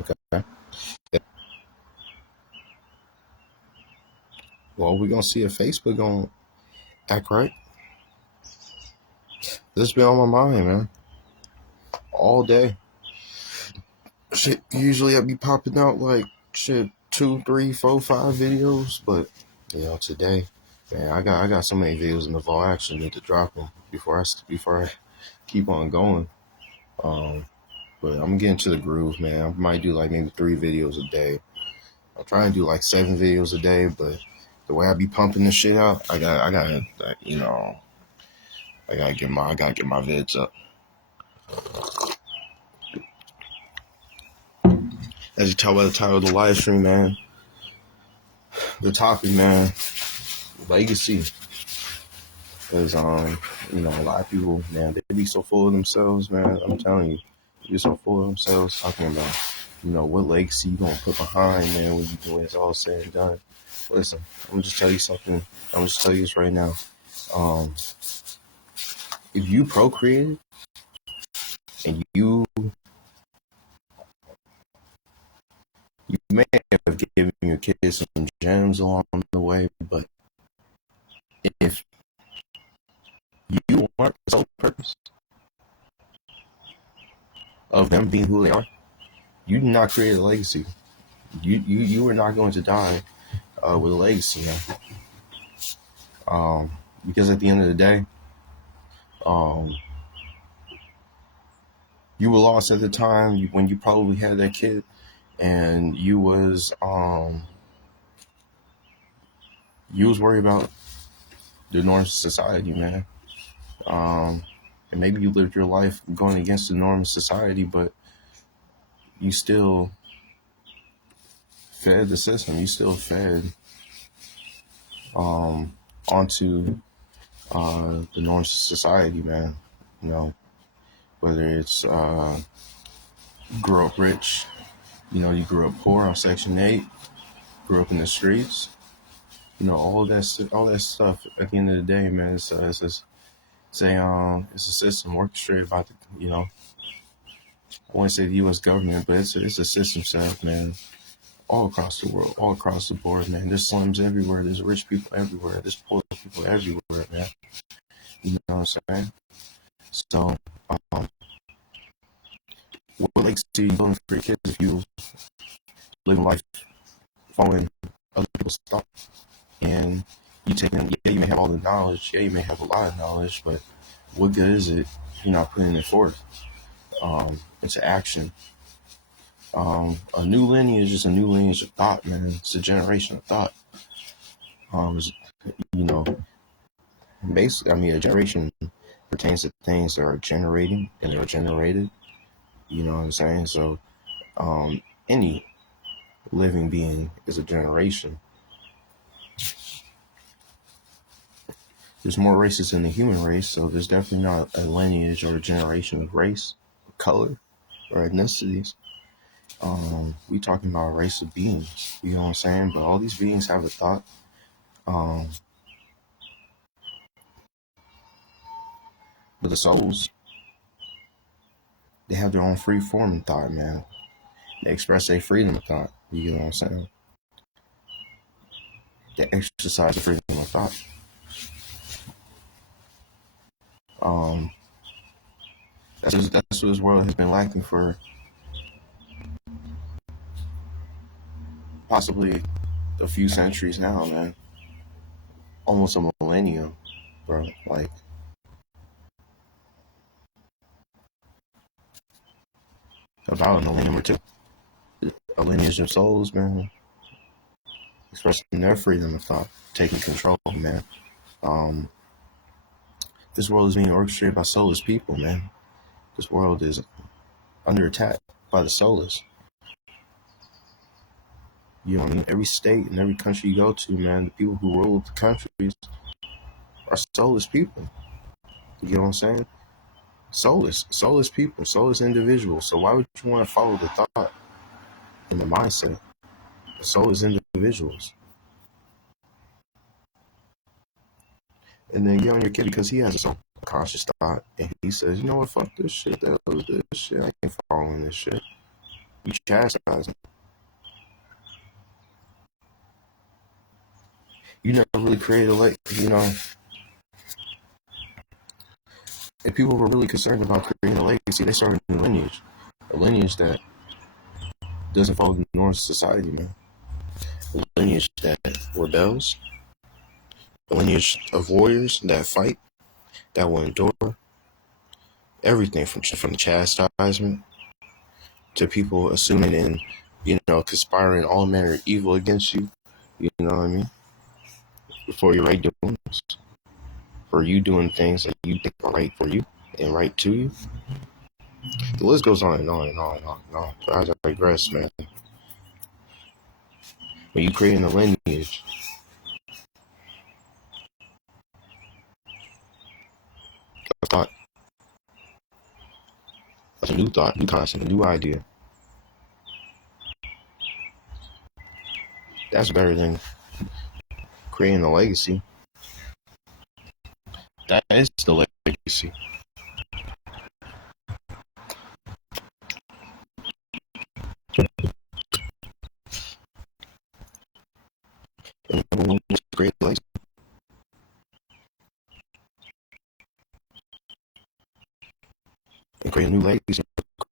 Okay. Well, we're gonna see if Facebook gonna act right. This been on my mind, man, all day. Shit, usually I be popping out like shit 2, 3, 4, 5 videos, but today, man, I got so many videos in the vault. I actually need to drop them before I keep on going. Um, but I'm getting to the groove, man. I might do like maybe 3 videos a day. I'm trying to do like 7 videos a day, but the way I be pumping this shit out, I gotta get my vids up. As you tell by the title of the live stream, man, the topic, man, legacy. Because a lot of people, man, they be so full of themselves, man. I'm telling you, they be so full of themselves talking about, what legacy you gonna put behind, man, when it's all said and done. Listen, I'm gonna just tell you something. I'm gonna just tell you this right now. Um, if you procreated and you may have given your kids some gems along the way, but if you weren't the sole purpose of them being who they are, you did not create a legacy. You were not going to die with a legacy, man. Because at the end of the day, um, you were lost at the time when you probably had that kid, and you was worried about the norms of society, man. And maybe you lived your life going against the norms of society, but you still fed the system. You still fed onto the norms of society, man. Whether it's grew up rich, you grew up poor on Section 8, grew up in the streets, all that stuff. At the end of the day, man, it's a system orchestrated by I want to say the U.S. government, but it's a system set up, man, all across the world, all across the board, man. There's slums everywhere. There's rich people everywhere. There's poor people everywhere, man. You know what I'm saying? So, what legacy are you building for your kids if you live life following other people's thoughts? And you may have all the knowledge, you may have a lot of knowledge, but what good is it if you're not putting it forth into action? A new lineage is a new lineage of thought, man. It's a generation of thought. You know, Basically, a generation pertains to things that are generating and that are generated. You know what I'm saying? So, any living being is a generation. There's more races in the human race, so there's definitely not a lineage or a generation of race, color, or ethnicities. We talking about a race of beings, you know what I'm saying? But all these beings have a thought. Um, but the souls, they have their own free form of thought, man. They express their freedom of thought. You know what I'm saying? They exercise the freedom of thought. Um, that's what this world has been lacking for possibly a few centuries now, man. Almost a millennium, bro. Like, about a millennium or two. A lineage of souls, man. Expressing their freedom of thought, taking control, man. Um, this world is being orchestrated by soulless people, man. This world is under attack by the soulless. You know what I mean? Every state and every country you go to, man, the people who rule the countries are soulless people. You know what I'm saying? Soulless people, soulless individuals. So why would you want to follow the thought and the mindset of soulless individuals? And then get on your kid because he has a soul conscious thought and he says, you know what, fuck this shit, that was this shit, I ain't following this shit. You chastise them. You never really created if people were really concerned about creating a legacy, they started a a lineage that doesn't follow the norms of society, man. A lineage that rebels, a lineage of warriors that fight, that will endure everything from chastisement to people assuming and conspiring all manner of evil against you. You know what I mean? For your right doings, for you doing things that you think are right for you and right to you. The list goes on and on and on and on and on. But I digress, man. When you create a lineage, a thought, a new thought, new concept, a new idea, that's better than creating a legacy. That is the legacy. And number one is to create a legacy. And create a new legacy,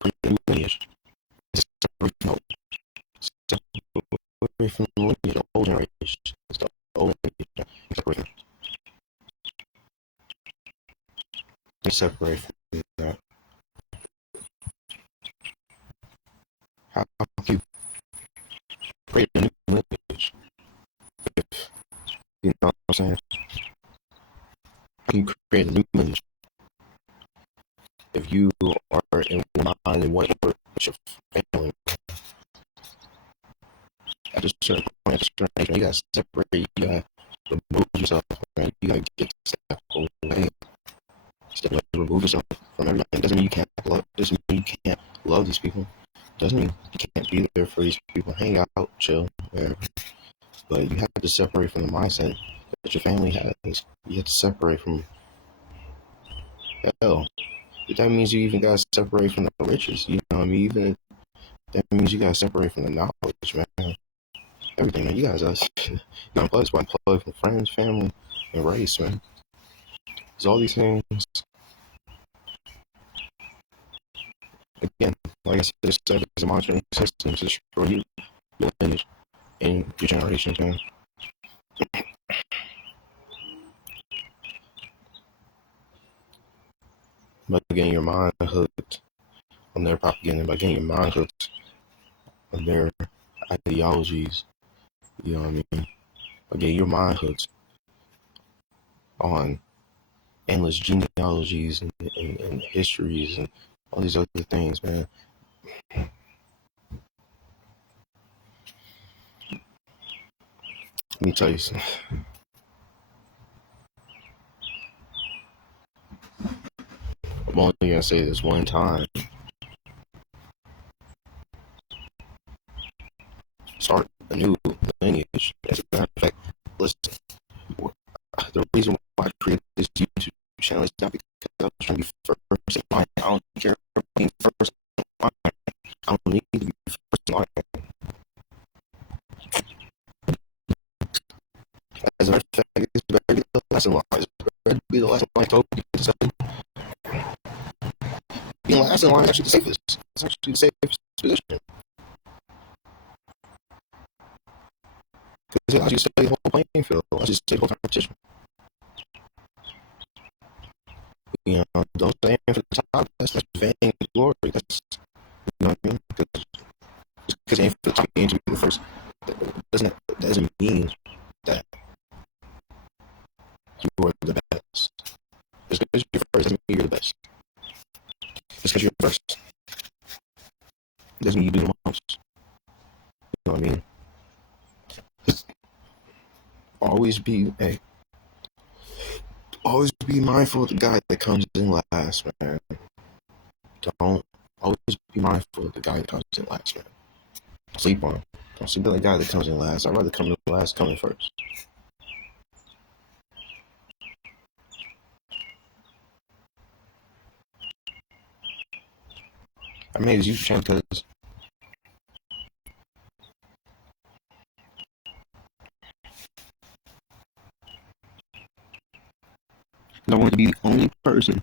create a new lineage. Separate from the lineage, the old generation. It's the old lineage. Separate from that. How can you create a new lineage? You know what I'm saying? How can you create a new lineage if you are in one mind and one order with your family? At a certain point, at a certain age, you gotta separate, you gotta remove yourself, man. You gotta get to step away. Step away, remove yourself from everybody. It doesn't mean you can't doesn't mean you can't love these people. Doesn't mean you can't be there for these people, hang out, chill, whatever. But you have to separate from the mindset that your family has. You have to separate from hell. That means you even gotta separate from the riches. You know what I mean? Even that means you gotta separate from the knowledge, man. Everything, man. You guys are unplug from friends, family, and race, man. Because all these things, again, like I said, it's a monitoring system to destroy you, your lineage, and your generations, man. By getting your mind hooked on their propaganda, by getting your mind hooked on their ideologies, you know what I mean? By getting your mind hooked on endless genealogies and histories and all these other things, man. Let me tell you something. I'm only gonna say this one time. Start a new lineage. As a matter of fact, listen. The reason why I created this YouTube channel is not because I was trying to be first in line. I don't care about being first in line. I don't need to be first in line. As a matter of fact, it's better to be the last in line. It's better to be the last in line. Being last in line is actually the safest. It's actually the safest position. Because it allows you to stay the whole playing field. It allows you to stay the whole competition. You know, don't stand for the top. That's vain glory. That's, you know what I mean? Because you ain't for the top, you ain't to be the first. That doesn't mean that you are the best. Just because you're first doesn't mean you're the best. Just because you're first doesn't mean you do the most. You know what I mean? Always be mindful of the guy that comes in last, man. Don't always be mindful of the guy that comes in last, man. Sleep on him. Don't sleep on the guy that comes in last. I'd rather come in last, come in first. I made this YouTube channel because I wanted to be the only person,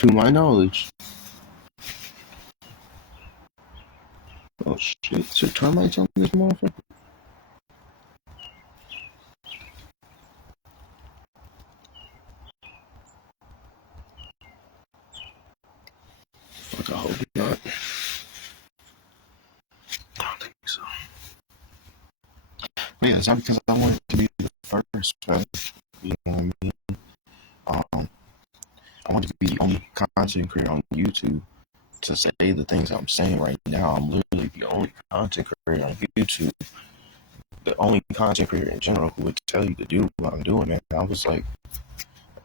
to my knowledge. Oh shit! So termites on this motherfucker. Fuck, I hope not. I don't think so. But yeah, it's not because I wanted to be the first, right? You know what I mean? I wanted to be the only content creator on YouTube to say the things I'm saying right now. I'm literally the only content creator on YouTube, the only content creator in general who would tell you to do what I'm doing, man. I was like,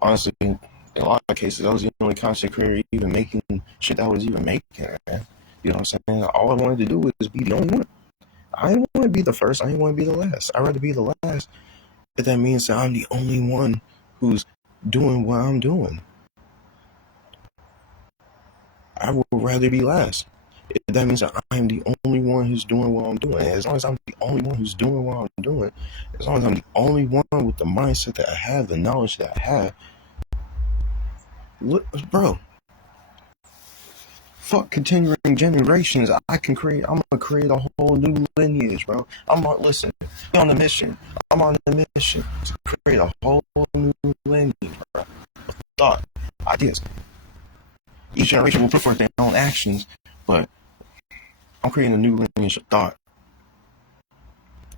honestly, in a lot of cases, I was the only content creator even making shit that I was even making, man. You know what I'm saying? All I wanted to do was be the only one. I didn't want to be the first. I didn't want to be the last. I'd rather be the last, but that means that I'm the only one who's doing what I'm doing. I would rather be last. That means that I'm the only one who's doing what I'm doing. As long as I'm the only one who's doing what I'm doing, as long as I'm the only one with the mindset that I have, the knowledge that I have, look, bro, fuck continuing generations. I'm gonna create a whole new lineage, bro. Listen, be on the mission. I'm on the mission to create a whole new lineage, bro. Thought, ideas. Each generation will put forth their own actions, but I'm creating a new lineage of thought.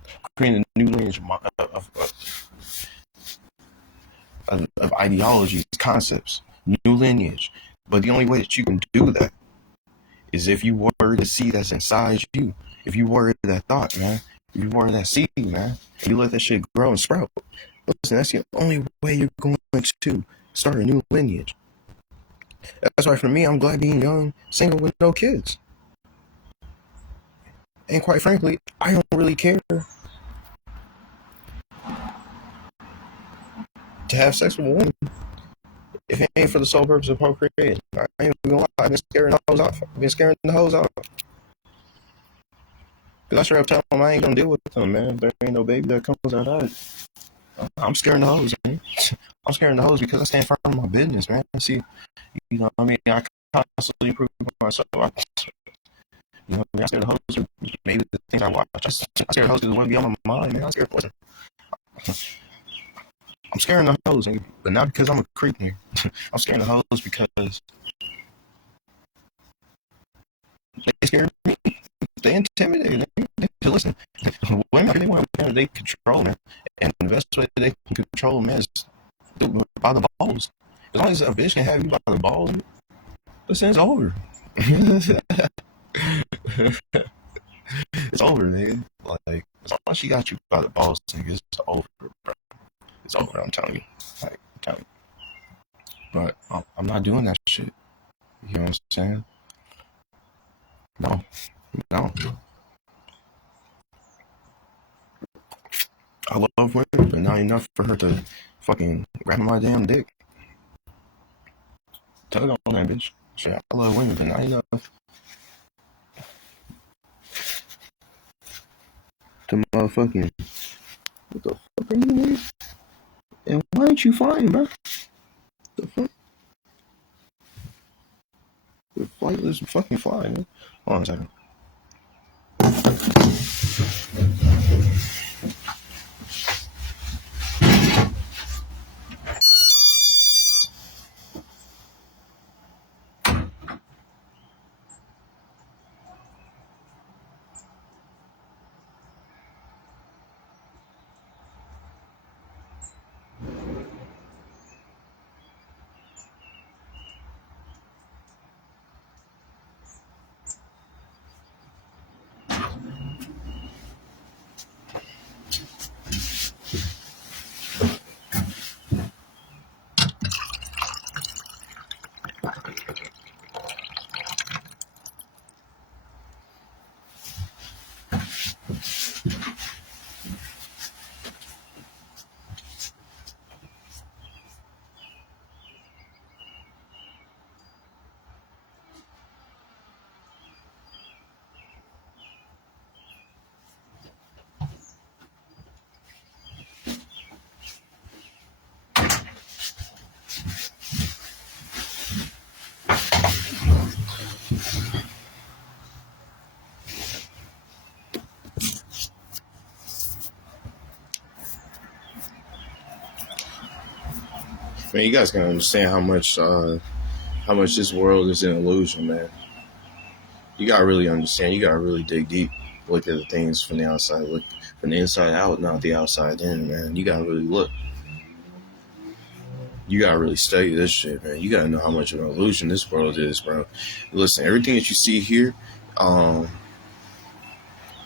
I'm creating a new lineage of ideologies, concepts, new lineage. But the only way that you can do that is if you water the seed that's inside you. If you water that thought, man. If you water that seed, man. You let that shit grow and sprout. Listen, that's the only way you're going to start a new lineage. That's why for me, I'm glad being young, single with no kids. And quite frankly, I don't really care to have sex with a woman if it ain't for the sole purpose of procreation. I ain't gonna lie, I've been scaring the hoes off. I've been scaring the hoes off. Because I straight up tell them I ain't gonna deal with them, man. There ain't no baby that comes out of it. I'm scaring the hoes, man. I'm scaring the hoes because I stand firm on my business, man. See, you know what I mean? I constantly improve myself. You know what I mean? I scared the hoes, maybe the things I watch. I scared the hoes because it wouldn't be on my mind, man. I scared the I'm scaring the hoes, but not because I'm a creep here. I'm scaring the hoes because they scared me. They intimidated me. Listen, women they want to they control, man. And the best way they can control men is by the balls. As long as a bitch can have you by the balls, listen, it's over. It's over, man. Like, as long as she got you by the balls, it's over, bro. It's over, I'm telling you. Like, I'm telling you. But I'm not doing that shit. You know what I'm saying? No. I love women, but not enough for her to fucking grab my damn dick. Tug on that bitch. Shit, I love women, but not enough to motherfucking. What the fuck are you doing? And why ain't you flying, bro? The fuck? The flightless fucking fly, man. Hold on a second. Man, you guys gotta understand how much this world is an illusion, man. You gotta really understand. You gotta really dig deep. Look at the things from the outside. Look from the inside out, not the outside in, man. You gotta really look. You gotta really study this shit, man. You gotta know how much of an illusion this world is, bro. Listen, everything that you see here, um,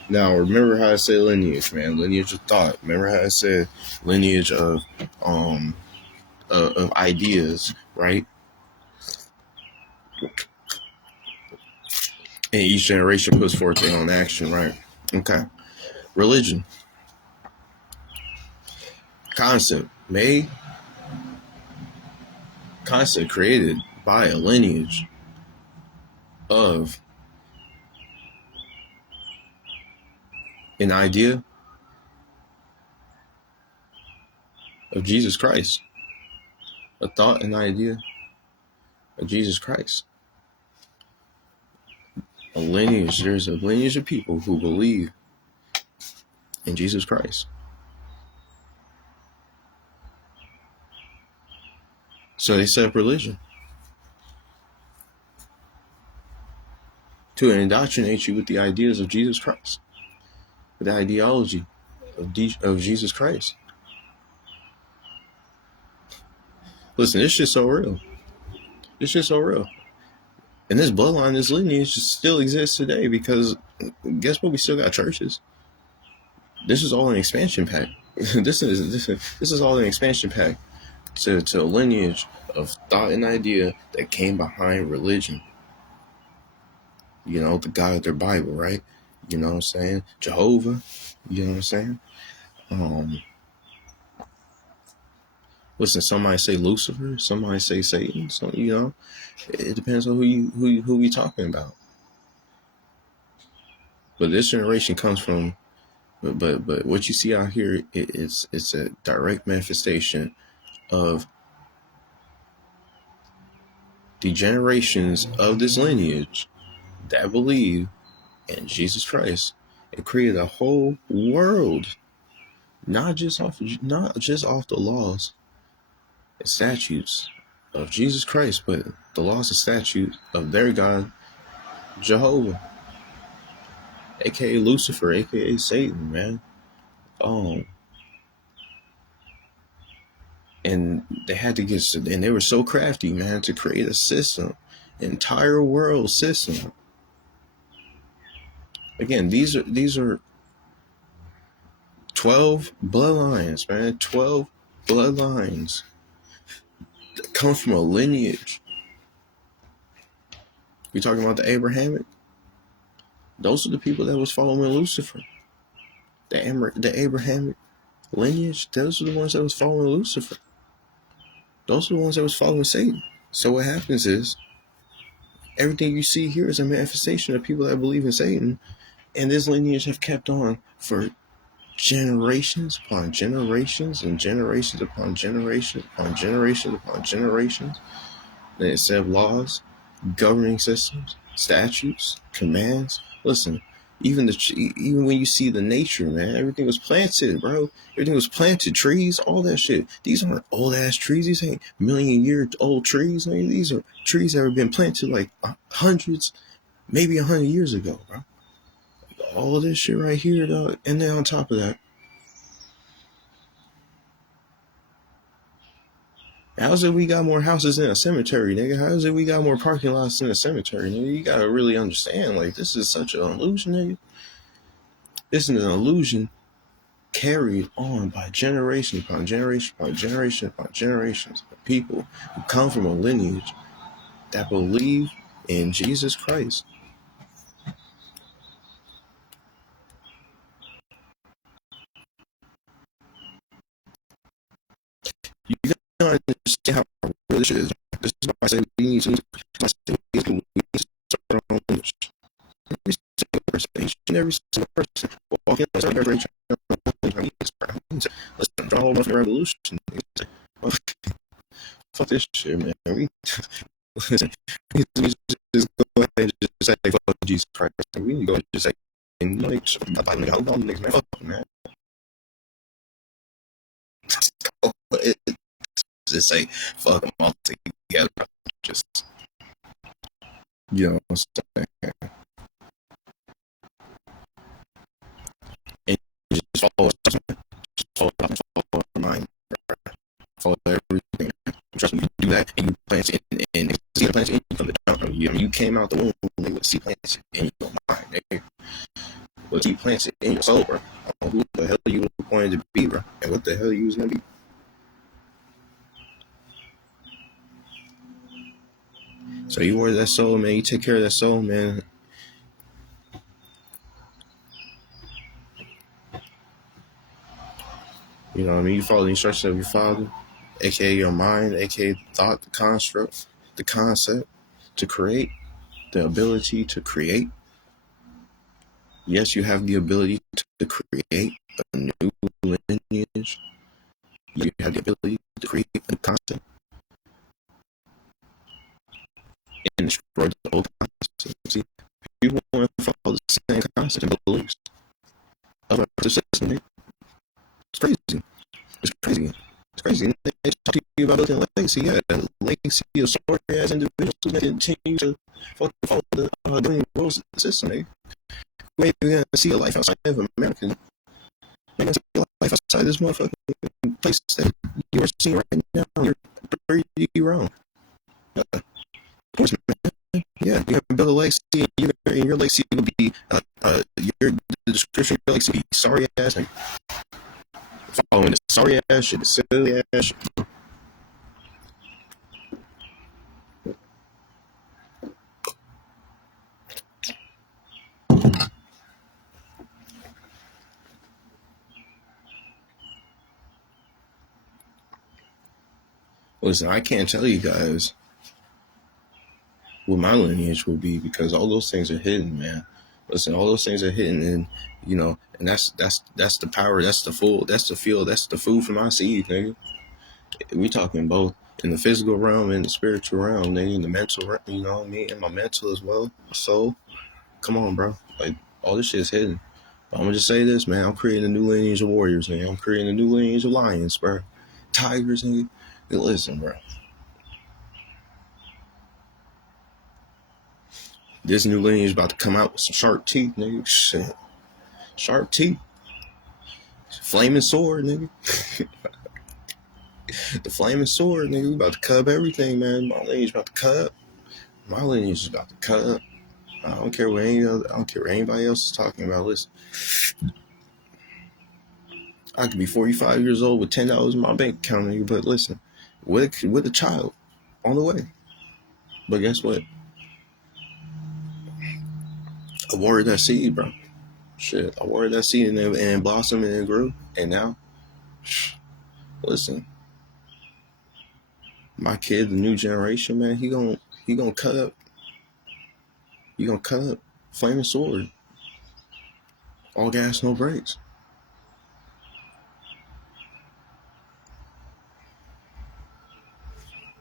now remember how I said lineage, man. Lineage of thought. Remember how I said lineage um of ideas, right? And each generation puts forth their own action, right? Okay. Religion. Concept made, concept created by a lineage of an idea of Jesus Christ. A thought and idea of Jesus Christ. A lineage, there's a lineage of people who believe in Jesus Christ. So they set up religion to indoctrinate you with the ideas of Jesus Christ, with the ideology of Jesus Christ. Listen, this shit's so real. This shit's so real. And this bloodline, this lineage still exists today because guess what? We still got churches. This is all an expansion pack. this is all an expansion pack to a lineage of thought and idea that came behind religion. You know, the God of their Bible, right? You know what I'm saying? Jehovah. You know what I'm saying? Listen, somebody say Lucifer, somebody say Satan. So you know, it depends on who we talking about. But this generation comes from, but what you see out here, it's a direct manifestation of the generations of this lineage that believe in Jesus Christ and created a whole world, not just off the laws and statutes of Jesus Christ, but the laws and statutes of their God, Jehovah, aka Lucifer, aka Satan, man. And they had to get, and they were so crafty, man, to create a system, entire world system. Again, these are 12 bloodlines, man. 12 bloodlines that come from a lineage. We talking about the Abrahamic? Those are the people that was following Lucifer. The Abrahamic lineage, those are the ones that was following Lucifer. Those are the ones that was following Satan. So what happens is, everything you see here is a manifestation of people that believe in Satan, and this lineage have kept on for generations upon generations and generations upon generations upon generations upon generations. They set laws, governing systems, statutes, commands. Listen, even when you see the nature, man, everything was planted, bro. Everything was planted, trees, all that shit. These aren't old ass trees. These ain't million-year-old trees. Man. These are trees that have been planted like hundreds, maybe 100 years ago, bro. All of this shit right here, dog. And then on top of that, how's it we got more houses in a cemetery, nigga? How's it we got more parking lots in a cemetery, nigga? You gotta really understand, like, this is such an illusion, nigga. This is an illusion carried on by generation upon generation upon generation upon generations of people who come from a lineage that believe in Jesus Christ. You gotta understand how real this is. This is why I say we need to start our own lineage. Every single person, each and every single person walking on the generation. Let's draw a whole revolution. Fuck this shit, man. Listen, we just go ahead and just say fuck Jesus Christ. We need to go ahead and just say, and like, hold on, niggas, man, fuck, man. just say fuck them all together. Just, you know what I'm saying? And just follow follow your mind, follow everything. Trust me, you do that, and you plant it in see the plants in you from the jump. I mean, you came out the womb with seed plants in your mind, nigga. But seed plants in your soul, bro. Who the hell you were pointed to be, bro? And what the hell you was gonna be? So you water that soul, man. You take care of that soul, man. You know what I mean? You follow the instructions of your father, aka your mind, aka the thought, the construct, the concept to create, the ability to create. Yes, you have the ability to create a new lineage. You have the ability to create a new concept and destroy the old concept. See, people want to follow the same concept and beliefs of our system. It's crazy. It's crazy. It's crazy. They talk to you about building legacy. Yeah, legacy of sorry ass individuals who continue to follow the doing rules of the system. Maybe you're gonna see a life outside of America. You're gonna see a life outside this motherfucking place that you are seeing right now. You're pretty wrong. Of course, man. Yeah, you're gonna build a legacy, and your legacy will be the description of your legacy will be sorry ass and following the sorry ass shit, the silly ass shit. Listen, I can't tell you guys what my lineage will be because all those things are hidden, man. Listen, all those things are hidden, and you know, and that's the power, that's the full, that's the fuel, that's the food for my seed, nigga. We talking both in the physical realm and the spiritual realm, nigga, in the mental realm, you know what I mean, and my mental as well, my soul. Come on, bro, like all this shit's hidden. But I'm gonna just say this, man. I'm creating a new lineage of warriors, man. I'm creating a new lineage of lions, bro. Tigers, nigga. And listen, bro. This new lineage is about to come out with some sharp teeth, nigga. Shit. Sharp teeth. Flaming sword, nigga. The flaming sword, nigga. We about to cub everything, man. My lineage about to cut. My lineage is about to cut. I don't care what I don't care what anybody else is talking about. Listen. I could be 45 years old with $10 in my bank account, nigga, but listen, with a child on the way. But guess what? I watered that seed, bro. Shit, I watered that seed and it blossomed and it grew. And now, listen, my kid, the new generation, man, he gonna cut up. He gonna cut up. Flaming sword. All gas, no brakes.